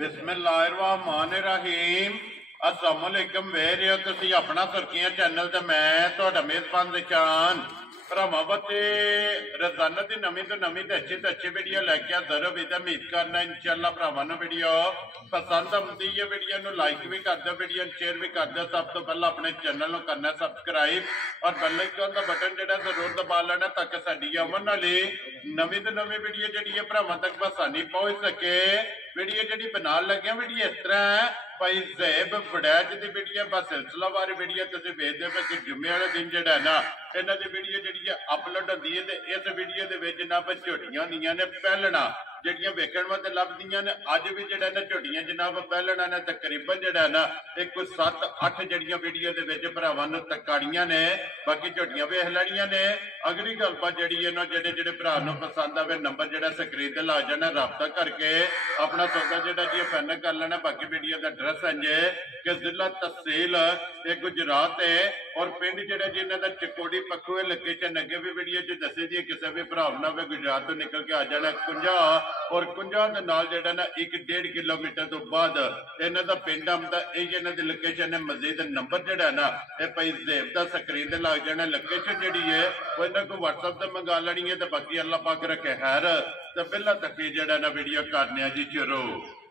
बिस्मिल्लाहिर्रहमानिर्रहीम अस्सलाम वालेकुम वेर हो तुसी अपना सुर्खियां चैनल ते मैं तुहाडा मेज़बान निशान भरावां वास्ते रोजाना की नवीं तो नवीं ते अच्छी वीडियो लैके हाज़र हो उम्मीद करना इंशाअल्लाह भरावां नूं वीडियो पसंद आउंदी है। वीडियो नूं लाइक भी कर दो, वीडियो शेयर भी कर दो। सब तो पहला अपने चैनल नूं करना सब्सक्राइब और बेल आइकन का बटन जिहड़ा जरूर दबा लेना ताकि साडी आउण वाली नवीं तो नवीं वीडियो जिहड़ी है भरावां तक आसानी पहुंच सके। वीडियो जी बना लगे वीडियो इस तरह है भाई ज़ैब फड़ैच की वीडियो बस सिलसिलावार वीडियो तुम वेखते पे कि जुम्मे वाले दिन जो है ना इन्हों की वीडियो जी अपलोड होती है। तो इस वीडियो के जनाब झोटियां होंगे ने पहलना जड़ियां वेखण वास्ते लभदियां ने अज भी जो ना झोटियां जनाब पहलना ने तकरीबन जो है ना एक 7-8 जड़ियां वीडियो के भरावां नूं तकाड़ियां ने। बाकी झोटियां वेख लैनियां ने। अगली गलबात जी है ना जेडे भरा नूं पसंद आवे नंबर जो स्क्रीन ते ला जाना रबता करके अपना सौदा जो जी फाइनल कर लेना। बाकी वीडियो का एड्रैस है कि जिला तहसील गुजरात है और पिंड जो जी इन्हों का चिकोड़ी पक्खू लोकेशन अगे भी वीडियो च दसी दी किसी भी भरा ना गुजरात तो निकल के आ जाना कुंजा और कुंजा के नाल जो ना 1-1.5 किलोमीटर तो बाद इन्हों का पिंड आंदा। यही इन्हों की लोकेशन है। मजीद नंबर जोड़ा ना यह भाई ज़ैब का स्क्रीन से लग जाना। लोकेशन जी है वो इन्हों को व्हाट्सएप से मंगा लेनी है। तो बाकी अल्लाह पाक रखे खैर। तो पहला तक जो ना वीडियो करने जी शुरू।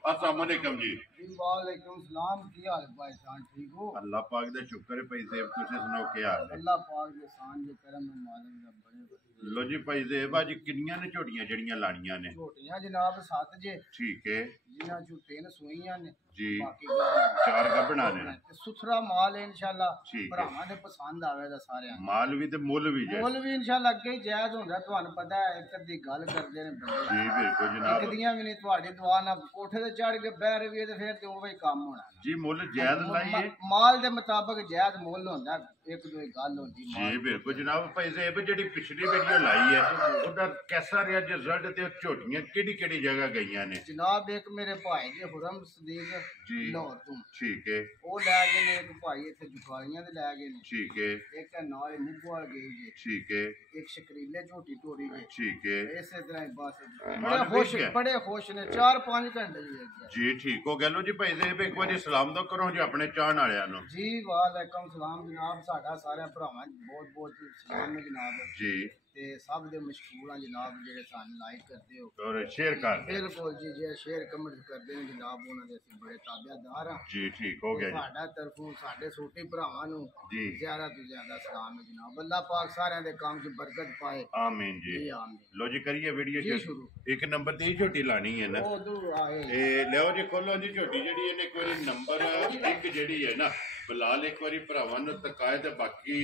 अस्सलाम वालेकुम जी। वालेकुम सलाम। की हाल भाई जान ठीक हो? अल्लाह पाक दा शुक्र है भाई ज़ैब तुसीं सुनाओ क्या हाल है? अल्लाह पाक दे शान दे करम में मालिक दा बड़े बड़े। लो जी भाई ज़ैब अज किन्नियां ने झोटियां जड़ियां लानियां ने? झोटियां जनाब 7 जे। ठीक है। जिन्हां चों 3 सूईयां ने जी। बाकी 4 गब्बना ने। सुथरा माल है इंशाल्लाह। ठीक है। भरावां दे पसंद आवेगा सारे। माल भी ते मुल भी जे। मुल भी इंशाल्लाह अगे ही जायज हुंदा। तुहानू पता है एक अद्धी गल करदे ने बंदे। जी बिल्कुल जनाब। एक दियां भी नहीं तुहाडी दुआ ना कोठे ते चढ़ के बह रही है ते फिर ते ओवे काम होना जी। मुल जायज लाइए माल दे मुताबिक जायज मुल हुंदा। एक दो गल होंदी जी बिल्कुल जनाब। भाई ज़ैब जिहड़ी पिछली वीडियो लाई है ओदा कैसा रहा रिजल्ट ते झोटियां केड़ी जगह गईयां ने? जनाब एक मेरे भाई जे हुरम सदीक जी लाहौर तो ठीक है। वो लै गए ने। एक भाई इत्थे जुकालियां दे लै गए ने। ठीक है। एक नाल मुगवाल गई जे। ठीक है। एक शकरीले झोटी टोरी जे। ठीक है। इसे तरह ही बस माल बड़े खुश ने 4-5 घंटे जी ठीक हो गया। लो जी भाई ज़ैब एक बार सलाम दो करो जी अपने चाहण वालियां नूं। जी वालेकुम सलाम जनाब। साडा सारे भरावां बहुत बहुत सलाम है जनाब जी। ते सब दे मशहूर हैं जनाब जेडे सानू लाइक करदे हो और शेयर कर दे। बिल्कुल जी जे शेयर कमेंट करदे ने जनाब उन्हां दे असीं बड़े ताबेदार हां जी ठीक हो गया जी। साडा तरफों साडे छोटे भरावां नूं जी ज़्यादा तो ज़्यादा सलाम है जनाब। अल्लाह पाक सारे दे काम च बरकत पाए। आमीन जी। आमीन। लो जी करिए वीडियो जी शुरू। एक नंबर दी झोटी लानी है ना। ओ दूर आए ए लियो जी खोलो जी झोटी जेडी इहने कोई नंबर एक जेडी है ना बिलाल एक बारी भरावां नूं तकाए ते बाकी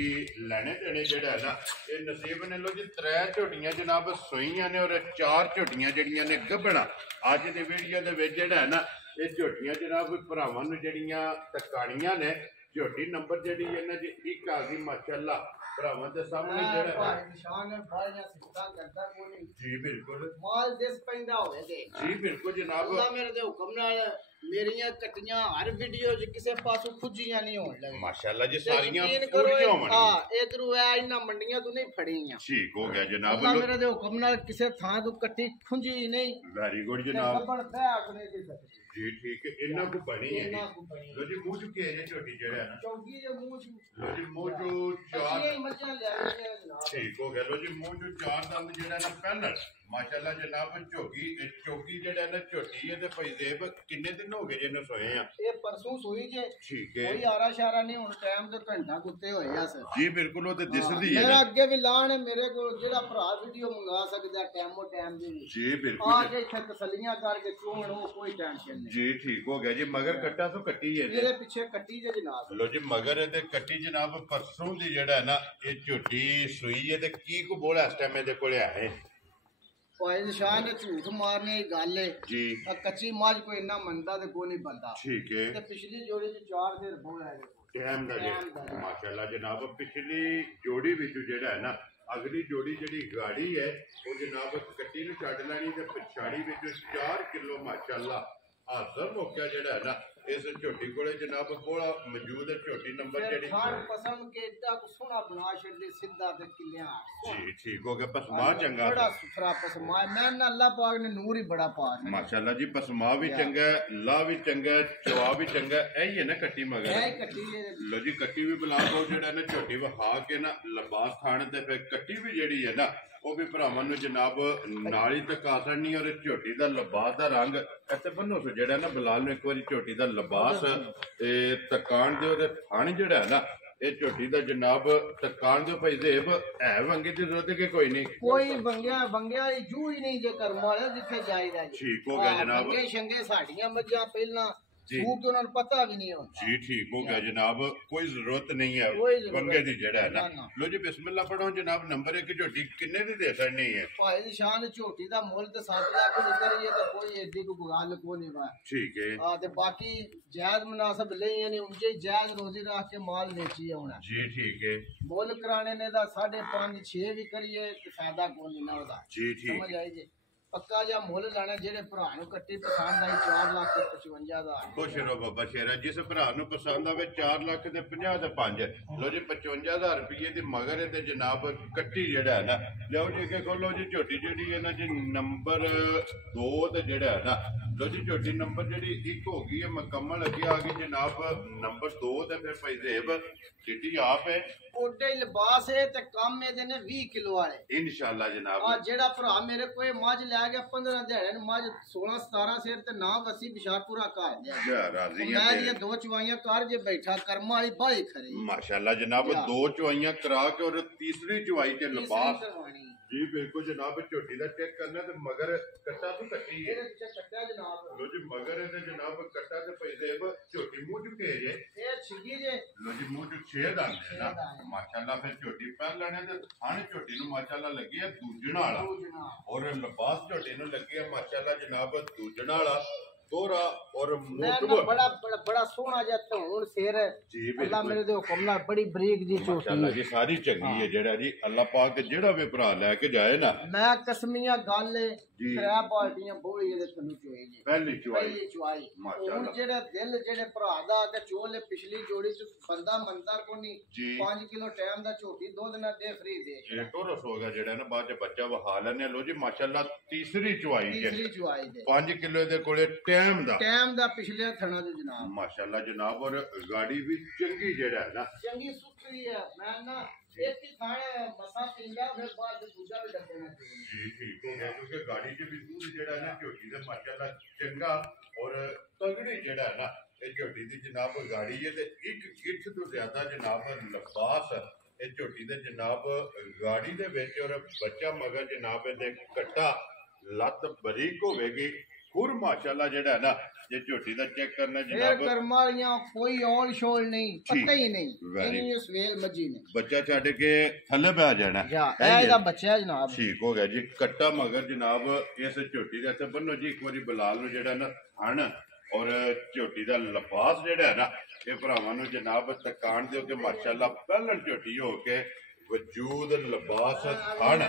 लैने देने जेड़ा है ना ये नसीब ने। लो जी 3 झोटियां जनाब सोईयां ने और 4 झोटियां जेड़ियां ने गब्बना। अज दी वीडियो दे विच जेड़ा है ना ये झोटियां जनाब भरावां नूं जेड़ियां तकाणियां ने। झोटी नंबर जेडी इन्हां दी एक आ गई माशाअल्लाह भरावां दे सामने जेड़ा भाई निशान है भाई या सिद्धा करदा कोनी। जी बिल्कुल माल दिस पैंदा होवे ते जी बिल्कुल जनाब। अल्लाह मेरे दे हुक्म नाल मेरियां कटियां हर वीडियो च किसे पासों खुजियां नहीं होण लगी माशाअल्लाह जी सारियां पूरियां पूरियां होणगियां। हां इधरों ऐ इना मंडियां तू नहीं फड़ीयां। ठीक हो गया जनाब। अल्लाह मेरे दे हुक्म नाल किसे थां तू कट्टी खुंजी नहीं। वेरी गुड जनाब। खबर बैठ नहीं दी सकदी जी ठीक है। इन्ना को बनी है इना को बनी। लो जी मुंह चुके है छोटी जेड़ा है ना चौकी जे मुंह च लो जी मुंह जो 4 ये मच्छियां ले आई है जनाब। ठीक हो गया। लो जी मुंह जो 4 दंद जेड़ा ना पहले माशाअल्लाह जनाब चौकी जेड़ा ना छोटी है ते भाई ज़ैब किन्ने दिन हो गए जे न सोए हैं? ये परसों सोई जे। ठीक है। कोई आरा शारा नहीं हुन टाइम ते घंटा कुत्ते होए अस। जी बिल्कुल वो ते दिसदी है मेरा ना। अगे भी लान है मेरे को जेड़ा भरा वीडियो मंगा सकदा टाइमो टाइम दी जी बिल्कुल आके इत्थे तसल्लियां करके चोण वो कोई टेंशन नहीं। जी ठीक हो गया जी। मगर कट्टा तो कट्टी है मेरे पीछे कट्टी जे जनाब। लो जी मगर ते कट्टी जनाब परसों दी जेड़ा है ना ये झोटी सुई है ते की को बोला इस टाइम दे कोले है भाई निशान झूठ मारने की गल है जी। कच्ची मज कोई इन्ना मनता ते कोई नहीं बनता। ठीक है। ते पिछली जोड़ी च 4 दिन बोला है टाइम दा जी माशाअल्लाह जनाब। पिछली जोड़ी विच जेड़ा है ना अगली जोड़ी जेडी गाड़ी है वो जनाब कट्टी नूं छड्ड लैनी ते पिछाड़ी विच 4 किलो माशाअल्लाह हाजर मौका जेड़ा है ना इस झोटी कोले जनाब कोला मौजूद है झोटी नंबर जेडी खान पसंद के इतना को सोना बना छड़े सीधा ते किलियां जी ठीक हो गया पसमा चंगा बड़ा सुथरा पसमा मैं ना अल्लाह पाक ने नूर ही बड़ा पाक माशाल्लाह जी पसमा भी चंगा है ला भी चंगा है चवा भी चंगा है यही है ना कट्टी मगर यही कट्टी है लो जी कट्टी भी बुला दो जेड़ा ना झोटी वहा के ना लिबास खाने ते फिर कट्टी भी जेड़ी है ना ਉਹ ਵੀ ਭਰਾਵਾਂ ਨੂੰ ਜਨਾਬ ਨਾਲ ਹੀ ਤਕਾ ਛੜਨੀ ਔਰ ਝੋਟੀ ਦਾ ਲਿਬਾਸ ਦਾ ਰੰਗ ਇੱਥੇ ਬੰਨੋ ਸੋ ਜਿਹੜਾ ਨਾ ਬਲਾਲ ਨੂੰ ਇੱਕ ਵਾਰੀ ਝੋਟੀ ਦਾ ਲਿਬਾਸ ਤੇ ਤਕਾਣ ਦੇ ਉਹਦੇ ਥਣ ਜਿਹੜਾ ਹੈ ਨਾ ਇਹ ਝੋਟੀ ਦਾ ਜਨਾਬ ਤਕਾਣ ਦੇ ਭਾਈ ਜ਼ੇਬ ਹੈ ਵੰਗੇ ਦੀ ਜ਼ਰੂਰਤ ਕਿ ਕੋਈ ਨਹੀਂ ਕੋਈ ਵੰਗਿਆ ਜੂ ਹੀ ਨਹੀਂ ਜੇ ਕਰਮ ਵਾਲੇ ਜਿੱਥੇ ਜਾਈਦਾ ਠੀਕ ਹੋ ਗਿਆ ਜਨਾਬ ਵੰਗੇ ਸ਼ੰਗੇ ਸਾਡੀਆਂ ਮੱਝਾਂ ਪਹਿਲਾਂ सूख तो उन्होंने पता भी नहीं होता जी ठीक हो गया जनाब कोई जरूरत नहीं है वंगे दी जड़ा है ना लो जी बिस्मिल्लाह पढ़ो जनाब नंबर एक झोटी किन्ने दी दे सकनी है भाई दी शान झोटी दा मुल ते 7 लाख करिए तो कोई एडी को गल को नहीं बा ठीक है हां ते बाकी जायज मुनासिब ले यानी उनके जायज रोजी रख के माल बेची होना जी ठीक है मुल कराने ने दा 5.5 6 भी करिए ते फायदा को नहीं ना होदा जी ठीक समझ आई जी पक्का जा मुल लाना जेड़े भरा नु कट्टी पसंद आई 4,55,000 खुश रहो बाबा शेरा जिस भरा नु पसंद आवे 4,50,000 ते 5 लो जी 55,000 रुपये दी मगर ते जनाब कट्टी जेड़ा है ना लो जी के खोलो जी झोटी जेड़ी है ना जी नंबर 2 ते जेड़ा है ना लो जी झोटी नंबर जेड़ी 1 हो गई है मुकम्मल अगे आ गई जनाब नंबर 2 ते फिर भाई जेब चिट्टी आप है ओडे लिबास है ते काम में देने 20 किलो वाले इंशाल्लाह जनाब आ जेड़ा भरा मेरे कोई मज ले गया 15 दिहाड़े नु मज 16 17 शेर ते ना वसी बिशारपुरा कर लिया राजी है मैं ये 2 चवाइयां कर जे बैठा कर्मा वाली बाई खरी माशाल्लाह जनाब 2 चवाइयां करा के और तीसरी चवाई के लिबास जी बिल्कुल जनाब झोटी का चेक करना तो मगर कट्टा तो कट्टी है जनाब लो जी मगर है जनाब कट्टा ते भाई साहब झोटी मुंह चुके जे ये छिगी जे लो जी मुंह चु 6 दाने है ना माशाल्लाह फिर झोटी पहन लेने ते थाने झोटी नु माशाल्लाह लगी है दूजणा वाला और लिबास झोटी नु लगी है माशाल्लाह जनाब दूजणा वाला तोरा और मोटवा बड़ा बड़ा बड़ा सोना जाता हुन शेर जी अल्लाह मेरे दे हुक्म नाल बड़ी बरीक जी झोटी माशाल्लाह जी सारी चंगी है जेड़ा जी अल्लाह पाक जेड़ा भी भरा लेके जाए ना मैं कसमियां गल त्रै पार्टियां बोली दे तनु चोई जी पहली चुआई माशाल्लाह जेड़ा दिल जेड़े भरा दा के चोले पिछली जोड़ी च बंदा मंदा कोनी 5 किलो टाइम दा झोटी दुध ना दे फ्री दे ये टोरस होगा जेड़ा ना बाद च बच्चा वहा लेने लो जी माशाल्लाह तीसरी चुआई दे 5 किलो दे कोले टाइम दा पिछले थना जो जनाब माशाल्लाह जनाब और गाड़ी भी चंगी जेड़ा है ना चंगी सुथरी है मैं ना एक ही थाने मसा पींदा फिर बाद दूसरा भी डब्बे में जी ठीक हो गया क्योंकि गाड़ी च भी दूध जेड़ा है ना झोटी दे माशाल्लाह चंगा और तगड़ी जेड़ा है ना ये झोटी दी जनाब गाड़ी है ते एक गिठ तो ज्यादा जनाब लिबास ये झोटी दे जनाब गाड़ी दे विच और बच्चा मगर जनाब दे कट्टा लत बरीक होवेगी खुर माशाल्लाह जेड़ा है ना ये झोटी दा चेक करना जनाब करमालियां कोई और शोल नहीं पता ही नहीं इन्हीं सवेल मजी ने बच्चा छड़ के थल्ले पे आ जाना ए एदा बच्चा जनाब ठीक हो गया जी कट्टा मगर जनाब इस झोटी दे ते बन्नो जी एक बारी बिलाल नु जेड़ा ना हण और झोटी दा लिबास जेड़ा है ना ये भरावां नु जनाब तकान दे के माशाल्लाह पहलन झोटी हो के वजूद लिबास थन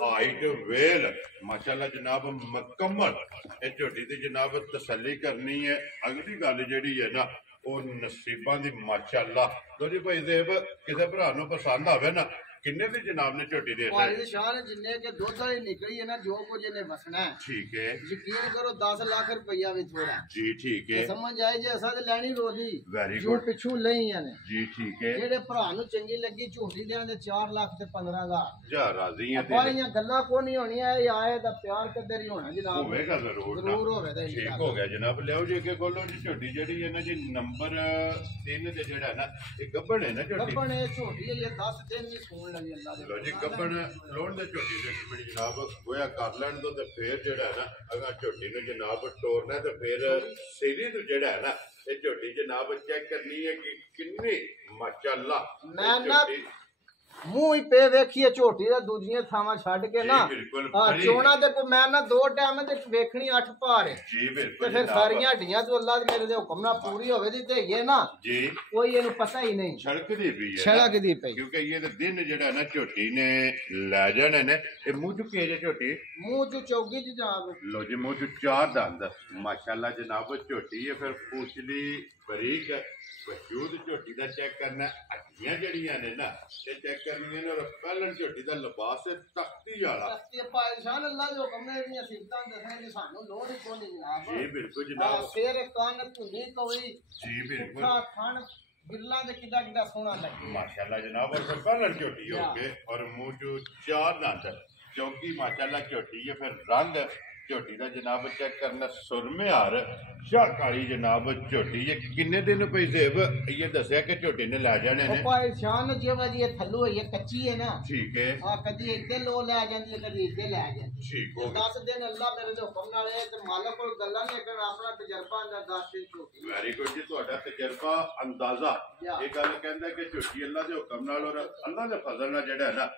हाइट वेल माशाल्लाह जनाब मुकम्मल ये झोटी दी जनाब तसल्ली करनी है अगली गल जेड़ी है ना वो नसीबां दी माशाल्लाह तो जी भाई साहब किसी भरा नु पसंद आवे ना किन्ने दी जनाब ने झोटी दे भाई शान जिन्ने के दुध वाली निकली है ना जो कुछ इन्हें वसना है ठीक है यकीन करो 10 लाख रुपया भी थोड़ा जी ठीक है समझ आए जे असा ते लेनी रोदी वेरी गुड पिछू लई ने जी ठीक है जेड़े भरा नु चंगी लगी झोटी देन दे 4 लाख ते 15,000 जा राजी है बारियां गल्ला को नहीं होनी है आए दा प्यार कदर ही होना जनाब होवेगा जरूर होवेगा ठीक हो गया जनाब ले आओ जी के बोलो जी झोटी जेड़ी है ना जी नंबर 3 ते जेड़ा ना ये गब्बन है ना झोटी गब्बन है झोटी ये 10 दिन की सून लो जी गब्बन लोन दे झोटी दे बड़ी जनाब गोया कर लैन दो ते फिर जेड़ा है ना अगर झोटी ने जनाब तोड़ना ते फिर सीरी तो जेड़ा है ना ये झोटी जनाब चेक करनी है कि कितनी माशाल्लाह मैं ना ਮੂੰਹ ਹੀ ਪੇ ਵੇਖੀਏ ਝੋਟੀ ਦਾ ਦੂਜੀਆਂ ਥਾਵਾਂ ਛੱਡ ਕੇ ਨਾ ਚੋਣਾ ਤੇ ਕੋ ਮੈਂ ਨਾ 2 ਟਾਈਮ ਤੇ ਵੇਖਣੀ 8 ਭਾਰ ਜੀ ਬਿਲਕੁਲ ਤੇ ਫਿਰ ਸਾਰੀਆਂ ਹੱਡੀਆਂ ਤੋਂ ਅੱਲਾ ਮੇਰੇ ਦੇ ਹੁਕਮ ਨਾਲ ਪੂਰੀ ਹੋਵੇ ਦੀ ਤੇ ਇਹ ਨਾ ਜੀ ਕੋਈ ਇਹਨੂੰ ਪਤਾ ਹੀ ਨਹੀਂ ਛੜਕਦੀ ਪਈ ਹੈ ਛੜਕਦੀ ਪਈ ਕਿਉਂਕਿ ਇਹ ਤੇ ਦਿਨ ਜਿਹੜਾ ਨਾ ਝੋਟੀ ਨੇ ਲੈ ਜਾਣੇ ਨੇ ਇਹ ਮੂੰਹ ਚੁੱਕੀ ਜੇ ਝੋਟੀ ਮੂੰਹ ਚ ਚੌਗੀ ਚ ਜਨਾਬ ਲੋ ਜੀ ਮੂੰਹ ਚ 4 ਦੰਦ ਮਾਸ਼ਾਅੱਲਾ ਜਨਾਬ ਝੋਟੀ ਹੈ ਫਿਰ ਪੁੱਛਲੀ ਬਰੀਕ ਵਜੂਦ ਝੋਟੀ ਦਾ ਚੈੱਕ ਕਰਨਾ ਅੱਖੀਆਂ ਜਿਹੜੀਆਂ ਨੇ ਨਾ ਤੇ ਚੈੱਕ ਕਰਨੀਆਂ ਨੇ ਔਰ ਪਹਿਲਣ ਝੋਟੀ ਦਾ ਲਿਬਾਸ ਤਖਤੀ ਵਾਲਾ ਤਖਤੀ ਪਾਇਸ਼ਾਨ ਅੱਲਾ ਦੇ ਹੁਕਮ ਨੇ ਇਹਦੀਆਂ ਸਿਫਤਾਂ ਦੱਸਣ ਦੀ ਸਾਨੂੰ ਲੋੜ ਹੀ ਕੋਈ ਨਹੀਂ ਜਨਾਬ ਜੀ ਬਿਲਕੁਲ ਜਨਾਬ ਸਿਰ ਕੰਨ ਧੁੰਨੀ ਕੋਈ ਜੀ ਬਿਲਕੁਲ ਥਣ ਬਿਰਲਾ ਦੇ ਕਿੱਡਾ ਸੋਹਣਾ ਲੱਗੇ ਮਾਸ਼ਾਅੱਲਾ ਜਨਾਬ ਔਰ ਫਿਰ ਪਹਿਲਣ ਝੋਟੀ ਹੋ ਕੇ ਔਰ ਮੂੰਹ ਚ 4 ਦੰਦ ਚੌਕੀ ਮਾਸ਼ਾਅੱਲਾ ਝੋਟੀ ਹੈ ਫਿਰ ਰੰਗ ਝੋਟੀ ਦਾ ਜਨਾਬ ਚੈੱਕ ਕਰਨਾ ਸੁਰਮਿਆਰ ਸ਼ਾਕਾਰੀ ਜਨਾਬ ਝੋਟੀ ਇਹ ਕਿੰਨੇ ਦਿਨ ਪਈ ਜ਼ੇਬ ਇਹ ਦੱਸਿਆ ਕਿ ਝੋਟੀ ਨੇ ਲੈ ਜਾਣੇ ਨੇ ਭਾਈ ਸ਼ਾਨ ਜਿਵੇਂ ਜੀ ਇਹ ਥੱਲੂ ਹੈ ਕੱਚੀ ਹੈ ਨਾ ਠੀਕ ਹੈ ਆ ਕਦੀ ਇੱਥੇ ਲੋ ਲੈ ਜਾਂਦੀ ਹੈ ਕਦੀ ਇੱਥੇ ਲੈ ਜਾਂਦੀ ਠੀਕ ਹੋ 10 ਦਿਨ ਅੱਲਾ ਮੇਰੇ ਦੇ ਹੁਕਮ ਨਾਲ ਇਹ ਤੇ ਮਾਲਕ ਕੋਲ ਗੱਲਾਂ ਨਹੀਂ ਕਰਨ ਆਪਣਾ ਤਜਰਬਾ ਅੰਦਰ 10 ਦਿਨ ਝੋਟੀ ਵੈਰੀ ਗੁੱਡ ਜੀ ਤੁਹਾਡਾ ਤਜਰਬਾ ਅੰਦਾਜ਼ਾ ਇਹ ਗੱਲ ਕਹਿੰਦਾ ਕਿ ਝੋਟੀ ਅੱਲਾ ਦੇ ਹੁਕਮ ਨਾਲ ਔਰ ਅੱਲਾ ਦੇ ਫਜ਼ਲ ਨਾਲ ਜਿਹੜਾ ਹੈ ਨਾ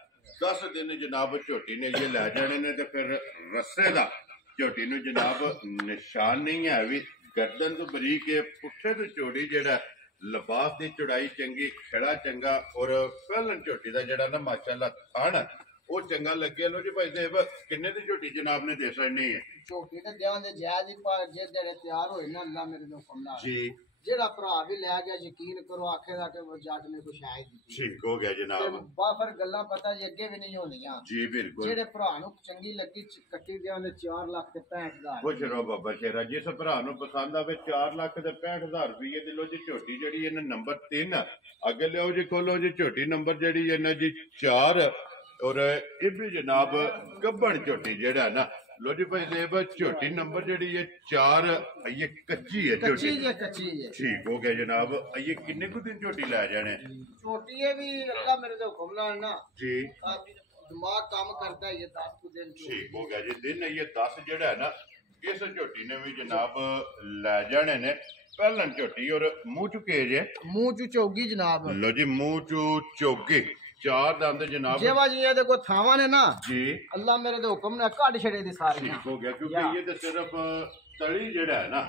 10 ਦਿਨ ਜਨਾਬ ਝੋਟੀ ਨੇ ਇਹ ਲੈ ਜਾਣੇ ਨੇ ਤੇ ਫਿਰ ਰੱਸੇ ਦਾ ਝੋਟੀ ਨੂੰ ਜਨਾਬ ਨਿਸ਼ਾਨ ਨਹੀਂ ਹੈ ਵੀ ਗਰਦਨ ਤੋਂ ਬਰੀਕ ਹੈ ਪੁੱਠੇ ਤੋਂ ਚੋੜੀ ਜਿਹੜਾ ਲਿਬਾਸ ਦੀ ਚੌੜਾਈ ਚੰਗੀ ਖੜਾ ਚੰਗਾ ਔਰ ਪਹਿਲਣ ਝੋਟੀ ਦਾ ਜਿਹੜਾ ਨਾ ਮਾਸ਼ਾਅੱਲਾ ਥਣ ਉਹ ਚੰਗਾ ਲੱਗਿਆ ਲੋ ਜੀ ਭਾਈ ਸਾਹਿਬ ਕਿੰਨੇ ਦੀ ਝੋਟੀ ਜਨਾਬ ਨੇ ਦੇ ਛੱਡਣੀ ਹੈ ਝੋਟੀ ਤੇ ਦਿਆਂ ਦੇ ਜਾਇਜ਼ ਹੀ ਪਰ ਜੇ ਜਿਹੜੇ ਤਿਆਰ ਹੋਏ ਨਾ ਅੱਲਾ ਮੇਰੇ ਦੇ ਹੁਕਮ ਨਾਲ ਜੀ ਜਿਹੜਾ ਭਰਾ ਵੀ ਲੈ ਗਿਆ ਯਕੀਨ ਕਰੋ ਆਖੇਗਾ ਕਿ ਜੱਟ ਨੇ ਕੁਛ ਆਇ ਦਿੱਤੀ ਠੀਕ ਹੋ ਗਿਆ ਜਨਾਬ ਬਾਫਰ ਗੱਲਾਂ ਪਤਾ ਜੀ ਅੱਗੇ ਵੀ ਨਹੀਂ ਹੋਣੀਆਂ ਜੀ ਬਿਲਕੁਲ ਜਿਹੜੇ ਭਰਾ ਨੂੰ ਚੰਗੀ ਲੱਗੀ ਕੱਟੀ ਦਿਆਂ ਦੇ 4 ਲੱਖ ਤੇ 65,000 ਖੁਸ਼ ਰਹੋ ਬਾਬਾ ਸ਼ੇਰਾ ਜਿਸ ਭਰਾ ਨੂੰ ਪਸੰਦ ਆਵੇ 4 ਲੱਖ ਤੇ 65,000 ਰੁਪਏ ਦੀ ਲੋ ਜੀ ਝੋਟੀ ਜਿਹੜੀ ਇਹਨਾਂ ਨੰਬਰ 3 ਅੱਗੇ ਲਿਓ ਜੀ ਖੋਲੋ ਜੀ ਝੋਟੀ ਨੰਬਰ ਜਿਹੜੀ ਇਹਨਾਂ ਜੀ 4 ਔਰ ਇਹ ਵੀ ਜਨਾਬ ਗੱਬਣ ਝੋਟੀ ਜਿਹੜਾ ਨਾ ਲੋ ਜੀ ਭਾਈ ਸਾਹਿਬ ਝੋਟੀ ਨੰਬਰ ਜਿਹੜੀ ਹੈ 4 ਇਹ ਕੱਚੀ ਹੈ ਝੋਟੀ ਕੱਚੀ ਹੈ ਠੀਕ ਹੋ ਗਿਆ ਜਨਾਬ ਇਹ ਕਿੰਨੇ ਕੁ ਦਿਨ ਝੋਟੀ ਲੈ ਜਾਣੇ ਝੋਟੀ ਇਹ ਵੀ ਅੱਲਾ ਮੇਰੇ ਦੇ ਹੁਕਮ ਨਾਲ ਨਾ ਜੀ ਦਿਮਾਗ ਕੰਮ ਕਰਦਾ ਹੈ 10 ਕੁ ਦਿਨ ਠੀਕ ਹੋ ਗਿਆ ਜੀ ਦਿਨ ਇਹ 10 ਜਿਹੜਾ ਹੈ ਨਾ ਇਸ ਝੋਟੀ ਨੇ ਵੀ ਜਨਾਬ ਲੈ ਜਾਣੇ ਨੇ ਪਹਿਲਣ ਝੋਟੀ ਔਰ ਮੂੰਹ ਚੁਕੇ ਜੇ ਮੂੰਹ ਚ ਚੌਗੀ ਜਨਾਬ ਲੋ ਜੀ ਮੂੰਹ ਚ ਚੌਗੇ 4 ਦੰਦ ਜਨਾਬ ਜੇਵਾ ਜੀ ਇਹਦੇ ਕੋ ਥਾਵਾਂ ਨੇ ਨਾ ਜੀ ਅੱਲਾ ਮੇਰੇ ਦੇ ਹੁਕਮ ਨੇ ਕੱਢ ਛੜੇ ਦੀ ਸਾਰੀਆਂ ਠੀਕ ਹੋ ਗਿਆ ਕਿਉਂਕਿ ਇਹ ਤੇ ਸਿਰਫ ਤਲੀ ਜਿਹੜਾ ਹੈ ਨਾ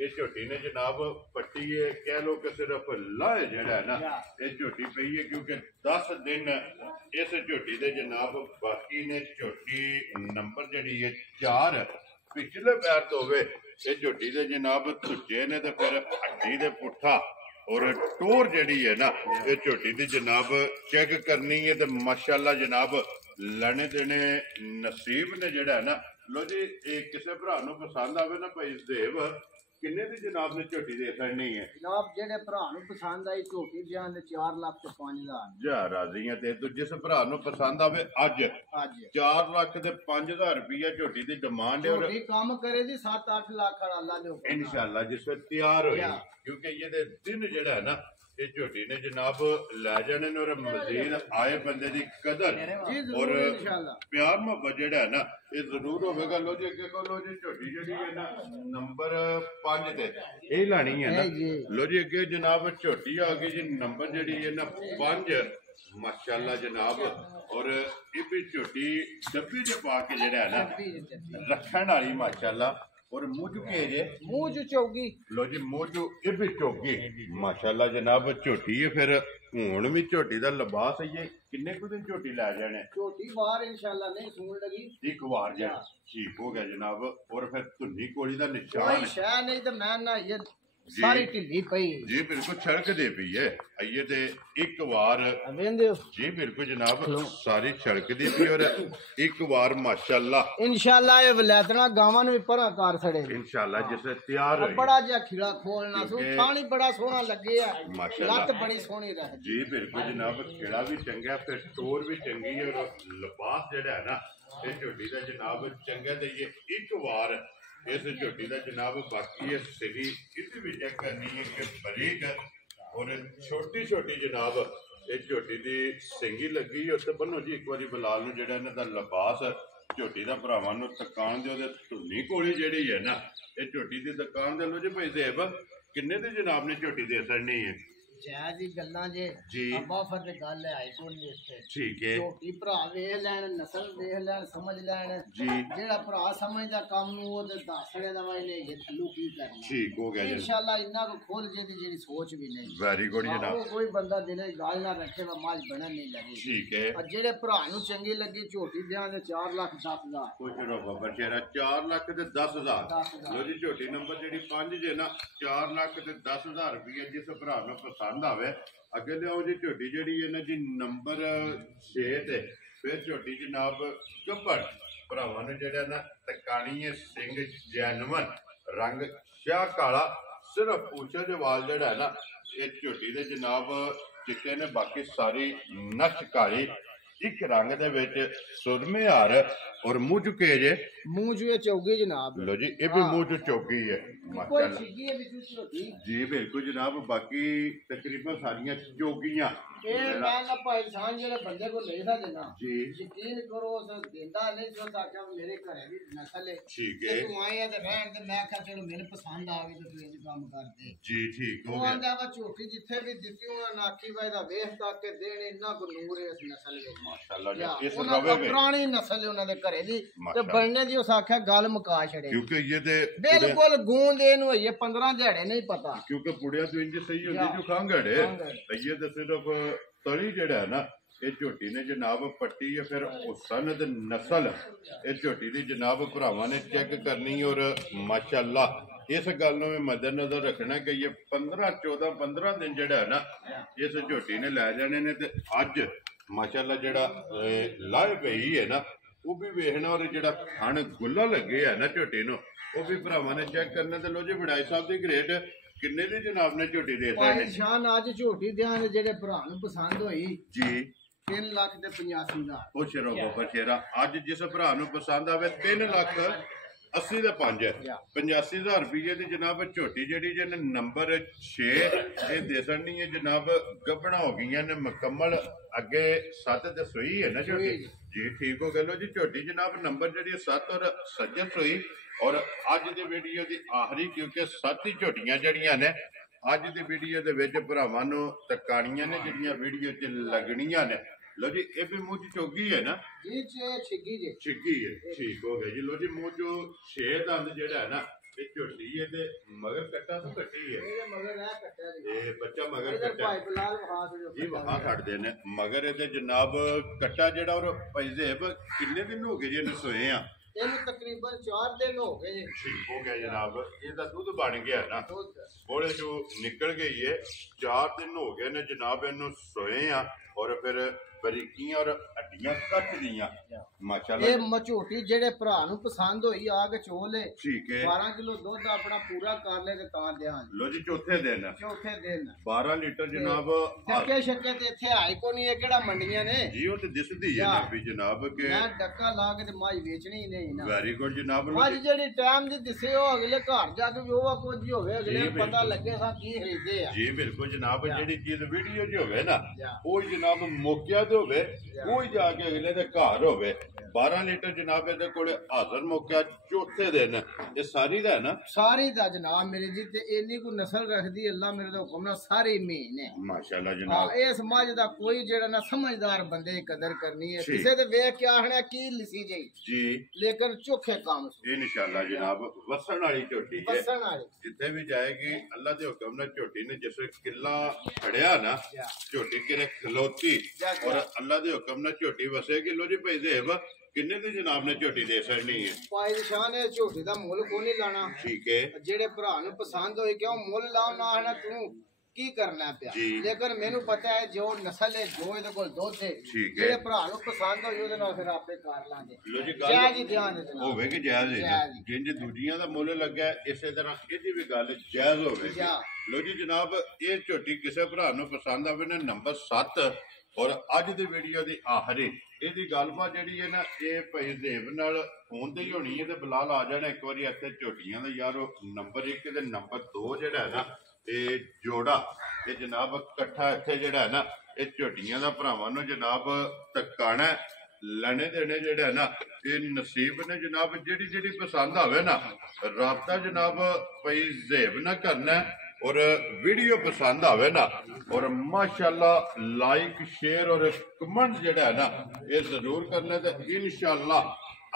ਇਹ ਝੋਟੀ ਨੇ ਜਨਾਬ ਪੱਟੀ ਹੈ ਕਹਿ ਲੋ ਕਿ ਸਿਰਫ ਲਾਹ ਜਿਹੜਾ ਹੈ ਨਾ ਇਹ ਝੋਟੀ ਪਈ ਹੈ ਕਿਉਂਕਿ 10 ਦਿਨ ਇਸ ਝੋਟੀ ਦੇ ਜਨਾਬ ਬਾਕੀ ਨੇ ਝੋਟੀ ਨੰਬਰ ਜਿਹੜੀ ਹੈ 4 ਪਿਛਲੇ ਪੈਰ ਤੋਂ ਹੋਵੇ ਇਹ ਝੋਟੀ ਦੇ ਜਨਾਬ ਧੁੱਜੇ ਨੇ ਤੇ ਫਿਰ ਹੱਡੀ ਦੇ ਪੁੱਠਾ ਔਰ ਟੋਰ ਜਿਹੜੀ ਹੈ ਨਾ ਇਹ ਝੋਟੀ ਦੀ ਜਨਾਬ ਚੈੱਕ ਕਰਨੀ ਹੈ ਤੇ ਮਾਸ਼ਾਅੱਲਾ ਜਨਾਬ ਲੈਣੇ ਦੇਣੇ ਨਸੀਬ ਨੇ ਜਿਹੜਾ ਹੈ ਨਾ ਲੋ ਜੀ ਇਹ ਕਿਸੇ ਭਰਾ ਨੂੰ ਪਸੰਦ ਆਵੇ ਨਾ ਭਾਈ ਦੇਵ ਕਿੰਨੇ ਦੀ ਜਨਾਬ ਨੇ ਝੋਟੀ ਦੇ ਛੱਡਣੀ ਹੈ ਜਨਾਬ ਜਿਹੜੇ ਭਰਾ ਨੂੰ ਪਸੰਦ ਆਈ ਝੋਟੀ ਜਾਂ ਦੇ 4 ਲੱਖ ਤੇ 5,000 ਜਾ ਰਾਜ਼ੀਆਂ ਤੇ ਤੂੰ ਜਿਸ ਭਰਾ ਨੂੰ ਪਸੰਦ ਆਵੇ ਅੱਜ 4 ਲੱਖ ਤੇ 5,000 ਰੁਪਇਆ ਝੋਟੀ ਦੀ ਡਿਮਾਂਡ ਹੈ ਔਰ ਕੰਮ ਕਰੇ ਦੀ 7-8 ਲੱਖ ਵਾਲਾ ਅੱਲਾ ਦੇ ਹੁਕਮ ਇਨਸ਼ਾਅੱਲਾ ਜਿਸ ਵੇ ਤਿਆਰ ਹੋਈ ਕਿਉਂਕਿ ਇਹਦੇ ਦਿਨ ਜਿਹੜਾ ਹੈ ਨਾ ਇਹ ਝੋਟੀ ਨੇ ਜਨਾਬ ਲੈ ਜਾਣੇ ਨੇ ਔਰ ਮਜ਼ੀਦ ਆਏ ਬੰਦੇ ਦੀ ਕਦਰ ਔਰ ਪਿਆਰ ਮੁਹੱਬਤ ਜਿਹੜਾ ਹੈ ਨਾ ਇਹ ਜ਼ਰੂਰ ਹੋਵੇਗਾ ਲੋ ਜੀ ਅੱਗੇ ਕੋਲ ਲੋ ਜੀ ਝੋਟੀ ਜਿਹੜੀ ਹੈ ਨਾ ਨੰਬਰ 5 ਤੇ ਇਹ ਲਾਣੀ ਹੈ ਨਾ ਲੋ ਜੀ ਅੱਗੇ ਜਨਾਬ ਝੋਟੀ ਆ ਗਈ ਜੀ ਨੰਬਰ ਜਿਹੜੀ ਹੈ ਨਾ 5 ਮਾਸ਼ਾਅੱਲਾ ਜਨਾਬ ਔਰ ਇਹ ਵੀ ਝੋਟੀ ਡੱਬੇ ਚ ਪਾ ਕੇ ਜਿਹੜਾ ਹੈ ਨਾ ਰੱਖਣ ਵਾਲੀ ਮਾਸ਼ਾਅੱਲਾ और मुंह चुके जे मुंह चौगी लो जी मुंह चो ये भी चौगी माशाल्लाह जनाब झोटी है फिर हुण भी झोटी दा लिबास है ये किन्ने कुछ दिन झोटी लै जाने झोटी बाहर इंशाल्लाह नहीं सून लगी एक बार जा ठीक हो गया जनाब और फिर धुन्नी कोड़ी दा निशान कोई शय नहीं तो मैं ना ये सारी ढिल्ली पई जी बिल्कुल छड़क दे पई है आइए ते एक बार वेंदे जी बिल्कुल जनाब सारी छड़क दी पई और एक बार इंशाल्लाह ये वलैतना गावां नु परा कार छड़े इंशाल्लाह जिसे तैयार होई बड़ा जा खिला खोलना सु खानी बड़ा सोहना लगे है माशाल्लाह लत बड़ी सोहनी रह जी बिल्कुल जनाब खिला भी चंगा फिर टोर भी चंगी है और लिबास जेड़ा है ना ये झोटी दा जनाब चंगा ते ये एक बार इस झोटी का जनाब बाकी है सही इसी भी चेक करनी है कि बरीक और छोटी छोटी जनाब ये झोटी की सिंगी लगी उत्ते बनो जी एक बार बलाल जो इन्हों लिबास झोटी का भरावां नूं तकान दे धुनी कोली जी है ना ये झोटी की तकान दे लो जी भाई साहब किन्ने दी जनाब ने झोटी दे छड़नी है जायज ही गल्लां जे अब्बा फर ते गल है आई कोई नहीं इत्थे ठीक है छोटी भरा वेख लैन नस्ल देख लैन समझ लैन जेड़ा भरा समझदा काम नु ओ ते दसड़े दा वाई ने ये थल्लू की करना ठीक हो गया इंशाल्लाह इन्ना को खोल जे दी जेडी सोच भी नहीं वेरी गुड जनाब कोई बंदा दिले गाल ना रखे वा माज बनन नहीं लगे ठीक है और जेड़े भरा नु चंगी लगी झोटी देयां ने 4 लाख 10,000 कुछ रो बाबा शेरा 4 लाख ते 10,000 लो जी झोटी नंबर जेडी 5 जे ना 4 लाख ते 10,000 रुपया जिस भरा नु पसंद आवे अगे लियाओ जी झोटी जेडी है ना जी नंबर 6 ते फिर झोटी जनाब गब्बर भरावां नु जेड़ा ना तकानी है सिंह जैनवन रंग शाह काला सिर्फ पूछे दे वाल जेड़ा है ना ये झोटी दे जनाब चिट्टे ने बाकी सारी नच काली एक रंग दे विच सुरमे हार और मुंह चुके जे मुंह जो चौगी जनाब लो जी ये भी मुंह जो चौगी है माशाल्लाह जी बिल्कुल जनाब बाकी तकरीबन सारियां चौगियां बंदे को ले देना जी यकीन करो देंदा नहीं जो ताकि मेरे घर दी नस्ल है ठीक है तू आए ते रहन ते मैं कहा चलो मेरे पसंद आ गई तो तू इंज काम कर दे जी ठीक हो गया आंदा वा झोटी जिथे भी दित्ती होना नाकी वाई दा वेख ताके देने इन्ना को नूर है इस नस्ल दे माशाल्लाह इस रवे में पुरानी नस्ल है उन्हां दे घरे दी ते बनने दी उस आख्या गल मुका छड़े क्योंकि ये दे बिल्कुल गूंद इनु ये 15 दिहाड़े नहीं पता क्योंकि पुड़िया तो इंज सही होंदी जो खांगड़े ये ते सिर्फ तली जेड़ा है ना ये झोटी ने जनाब पट्टी या फिर हुसन ते नस्ल ये झोटी दी जनाब भरावां ने चेक करनी और माशाल्लाह इस गल नूं मद्देनजर रखना कि ये 15 दिन जेड़ा है ना इस झोटी ने लै जाने ने ते अज माशाल्लाह जेड़ा लाए पई है ना वो भी वेखना और जेड़ा खान गुल्ला लगे है ना झोटी नूं वो भी भरावां ने चेक करना ते लो जी वडाई साहब दी ग्रेड किन्ने दी जनाब ने झोटी दे दी शान आज झोटी देयां ने जेड़े भरा नूं पसंद होई जी 3 लाख ते 85,000 ओ शेरो बाबा शेरा आज जिस भरा नूं पसंद आवे 3 लाख 80 दे 5 85,000 रुपये दी जनाब झोटी जेड़ी जे नंबर 6 ये देसन नहीं है जनाब गबना हो गई ने मुकम्मल अगे 7 ते सोई है ना झोटी जी ठीक हो गया लो जी झोटी जनाब नंबर जेड़ी 7 और सज्जन सोई और अज दी वीडियो दी आखिरी क्योंकि 7 ही झोटियां जड़ियां ने अज दी वीडियो दे विच भरावां नूं तकाणियां ने जिहड़ियां वीडियो च लगणियां ने लो जी ये भी मुंह चौगी है ना जी छिग्गी है ठीक हो गया जी लो जी मुंह चो 6 दंद जेड़ा है ना ये झोटी है ते मगर कट्टा तो कट्टी है ये मगर है कट्टा ये बच्चा मगर कट्टा जी वहां खड़दे ने मगर ये जनाब कट्टा जेड़ा और पैजेब किन्ने दिन हो गए जी इन्हें सोए आ ਇਹਨੂੰ ਤਕਰੀਬਨ 4 ਦਿਨ ਹੋ ਗਏ ਠੀਕ ਹੋ ਗਿਆ ਜਨਾਬ ਇਹਦਾ ਦੁੱਧ ਬਣ ਗਿਆ ਨਾ ਬੋਲੇ ਜੋ ਨਿਕਲ ਗਈ ਹੈ 4 ਦਿਨ ਹੋ ਗਏ ਨੇ ਜਨਾਬ ਇਹਨੂੰ ਸੋਏ ਆ ਔਰ ਫਿਰ ਬਰੀਕੀਆਂ ਔਰ ਹੱਡੀਆਂ ਕੱਟ ਦੀਆਂ ਮਾਸ਼ਾਅੱਲਾ ਇਹ ਮਝੋਟੀ ਜਿਹੜੇ ਭਰਾ ਨੂੰ ਪਸੰਦ ਹੋਈ ਆ ਕੇ ਚੋਲੇ ਠੀਕ ਹੈ 12 ਕਿਲੋ ਦੁੱਧ ਆਪਣਾ ਪੂਰਾ ਕਰ ਲੈ ਤੇ ਤਾਂ ਦਿਆਂ ਲੋ ਜੀ ਚੌਥੇ ਦਿਨ 12 ਲੀਟਰ ਜਨਾਬ ਟੱਕੇ ਛੱਕੇ ਤੇ ਇੱਥੇ ਆਈ ਕੋ ਨਹੀਂ ਇਹ ਕਿਹੜਾ ਮੰਡੀਆਂ ਨੇ ਜੀ ਉਹ ਤੇ ਦਿਸਦੀ ਹੈ ਨਾ ਵੀ ਜਨਾਬ ਕਿ ਮੈਂ ਡੱਕਾ ਲਾ ਕੇ ਤੇ ਮਾਈ ਵੇਚਣੀ ਨਹੀਂ ਨਾ ਵੈਰੀ ਗੁੱਡ ਜਨਾਬ ਅੱਜ ਜਿਹੜੀ ਟਾਈਮ ਦੀ ਦਿਸੇ ਉਹ ਅਗਲੇ ਘਰ ਜਾ ਕੇ ਉਹ ਕੁਝ ਹੀ ਹੋਵੇ ਅਗਲੇ ਪਤਾ ਲੱਗੇ ਸਾ ਕੀ ਖਰੀਦੇ ਆ ਜੀ ਬਿਲਕੁਲ ਜਨਾਬ ਜਿਹੜੀ ਚੀਜ਼ ਵੀਡੀਓ 'ਚ ਹੋਵੇ ਨਾ ਉਹ ਜਨਾਬ ਮੌਕਿਆ ਹੋਵੇ ਕੋਈ ਜਾ ਕੇ ਅਗਲੇ ਦੇ ਘਰ ਹੋਵੇ 12 ਲੀਟਰ ਜਨਾਬ ਇਹਦੇ ਕੋਲੇ ਹਾਜ਼ਰ ਮੌਕਿਆ ਚੌਥੇ ਦਿਨ ਇਹ ਸਾਰੀ ਦਾ ਹੈ ਨਾ ਸਾਰੀ ਦਾ ਜਨਾਬ ਮੇਰੇ ਜੀ ਤੇ ਇੰਨੀ ਕੋ ਨਸਲ ਰੱਖਦੀ ਅੱਲਾ ਮੇਰੇ ਦੇ ਹੁਕਮ ਨਾਲ ਸਾਰੇ ਮਹੀਨੇ ਮਾਸ਼ਾਅੱਲਾ ਜਨਾਬ ਇਹ ਸਮਾਜ ਦਾ ਕੋਈ ਜਿਹੜਾ ਨਾ ਸਮਝਦਾਰ ਬੰਦੇ ਦੀ ਕਦਰ ਕਰਨੀ ਹੈ ਕਿਸੇ ਦੇ ਵੇਖ ਕੇ ਆਖਣਾ ਕੀ ਲਿਸੀ ਜਾਈ ਜੀ ਲੇਕਿਨ ਚੋਖੇ ਕੰਮ ਇਹ ਇਨਸ਼ਾਅੱਲਾ ਜਨਾਬ ਵਸਣ ਵਾਲੀ ਝੋਟੀ ਹੈ ਵਸਣ ਵਾਲੀ ਜਿੱਥੇ ਵੀ ਜਾਏਗੀ ਅੱਲਾ ਦੇ ਹੁਕਮ ਨਾਲ ਝੋਟੀ ਨੇ ਜਿਸ ਕਿੱਲਾ ਖੜਿਆ ਨਾ ਝੋਟੀ ਕਿਰੇ ਖਲੋਤੀ और अल्लाह दे हुक्म नाल झोटी वसेगी लो जी भाई देव किन्ने दी जनाब ने झोटी दे सकनी है भाई शान है झोटी दा मुल को नहीं लाना ठीक है जेड़े भरा नु पसंद होए क्यों मुल लाओ ना आना तू की करना पिया लेकिन मेनू पता है जो नस्ल है जो इहदे कोल दुध है जेड़े भरा नु पसंद होए ओदे नाल फिर आपे कर लांगे लो जी गल जायज ध्यान देना होवे कि जायज है जिंज दूजियां दा मुल लगा इसे तरह इहदी भी गल जायज होवे लो जी जनाब ये झोटी किसे भरा नु पसंद आवे ना नंबर 7 और अज दी वीडियो दी आखिरी ਇਹਦੀ ਗੱਲਬਾਤ ਜਿਹੜੀ ਹੈ ਨਾ ਇਹ ਭਾਈ ਦੇਵ ਨਾਲ ਫੋਨ ਤੇ ਹੀ ਹੋਣੀ ਹੈ ਤੇ ਬਲਾਲ ਆ ਜਾਣਾ ਇੱਕ ਵਾਰੀ ਇੱਥੇ ਝੋਟੀਆਂ ਦਾ ਯਾਰ ਨੰਬਰ 1 ਤੇ ਨੰਬਰ 2 ਜਿਹੜਾ ਹੈ ਨਾ ਇਹ ਜੋੜਾ ਇਹ ਜਨਾਬ ਇਕੱਠਾ ਇੱਥੇ ਜਿਹੜਾ ਹੈ ਨਾ ਇਹ ਝੋਟੀਆਂ ਦਾ ਭਰਾਵਾਂ ਨੂੰ ਜਨਾਬ ਤਕਾਣਾ ਲੈਣੇ ਦੇਣੇ ਜਿਹੜਾ ਹੈ ਨਾ ਇਹ ਨਸੀਬ ਨੇ ਜਨਾਬ ਜਿਹੜੀ ਪਸੰਦ ਆਵੇ ਨਾ ਰਾਬਤਾ ਜਨਾਬ ਭਾਈ ਦੇਵ ਨਾਲ ਕਰਨਾ और वीडियो पसंद आवे ना और माशाल्लाह लाइक शेयर और कमेंट जेड़ा है ना ये जरूर करना ते इंशाल्लाह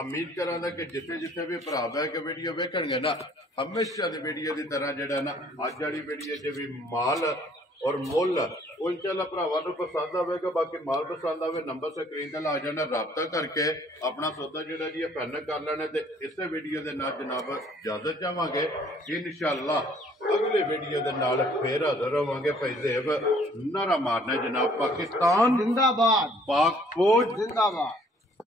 उम्मीद करांगा कि जिथे जिथे भी भरा बह के वीडियो वेखणगे ना हमेशा दी वीडियो की तरह जेड़ा ना अज वाली वीडियो च भी माल और मुल वो इंशाल्लाह भरावां नूं पसंद आवेगा। बाकी माल पसंद आवे नंबर स्क्रीन ते ला जाना, राबता करके अपना सौदा जेड़ा जी फाइनल कर लेना ते इस वीडियो दे नाल जनाब इजाजत चाहांगे। इंशाल्लाह अगले वीडियो दे नाल फिर हाजिर होवांगे। भाई ज़ेब नारा मारना जनाब पाकिस्तान जिंदाबाद, पाक फौज जिंदाबाद।